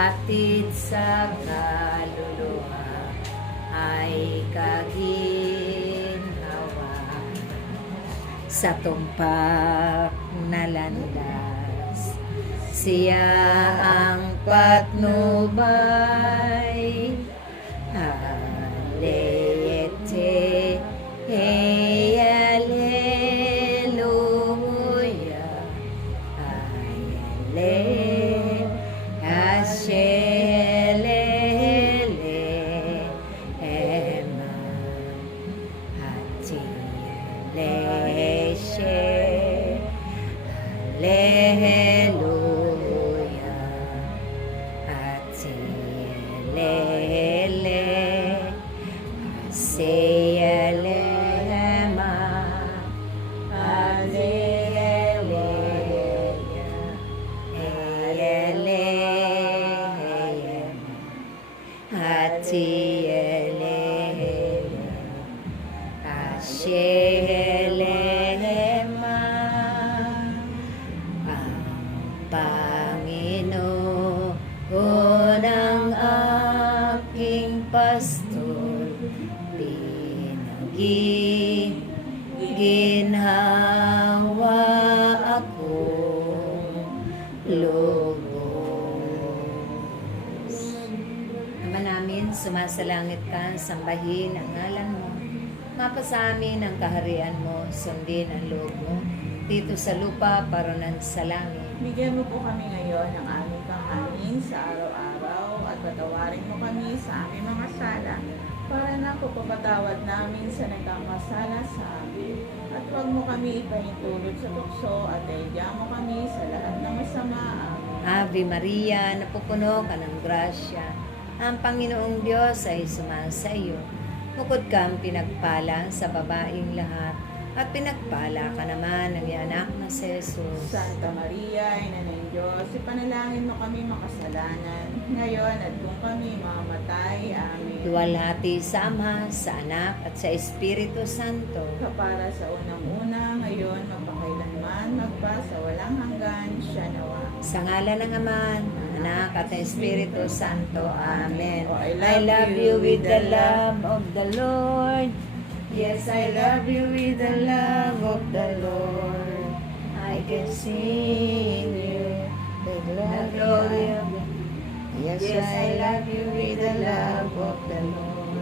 hatid sa kaluluwa ay kaginhawa sa tumpak na landas. Siya ang patnubay, Alete, Hallelujah, Hallelujah, Hashelele, Ema, Hatileshe, Hallelujah, Hatilele, Seyelema, Hallelujah, Hallelujah, Hallelujah, Hashelema, ang Panginoon ang aking pastor, ginhawa akong lubos. Ama namin, sumasalangit ka, sambahin ang ngalan mo. Mapa sa amin ang kaharian mo, sundin ang loob mo, dito sa lupa paronan sa langit. Bigyan mo po kami ngayon ng aming panghain sa araw-araw at patawarin mo kami sa aming mga sala para na papatawad namin sa nagkakasala sa amin. At huwag mo kami ipahintulot sa tukso at iadya mo kami sa lahat ng masama. Amen. Ave Maria, napupuno ka ng grasya. Ang Panginoong Diyos ay sumasa iyo. Bukod kang pinagpala sa babaeng lahat, at pinagpala ka naman ng iyong anak na si Jesus. Santa Maria, Ina ng Diyos, ipanalangin mo kami makasalanan, ngayon at kung kami mamamatay. Amen. Luwalhati sa Ama, sa Anak, at sa Espiritu Santo. Kapara sa unang-una, ngayon, magpakailanman, magpa sa walang hanggan, siya nawa. Sa ngalan ng Ama, ng Anak, at ng Espiritu Santo. Amen. Oh, I love you with the love of the Lord. Yes, I love you with the love of the Lord. I can sing you the glory of the Yes, I love you with the love of the Lord.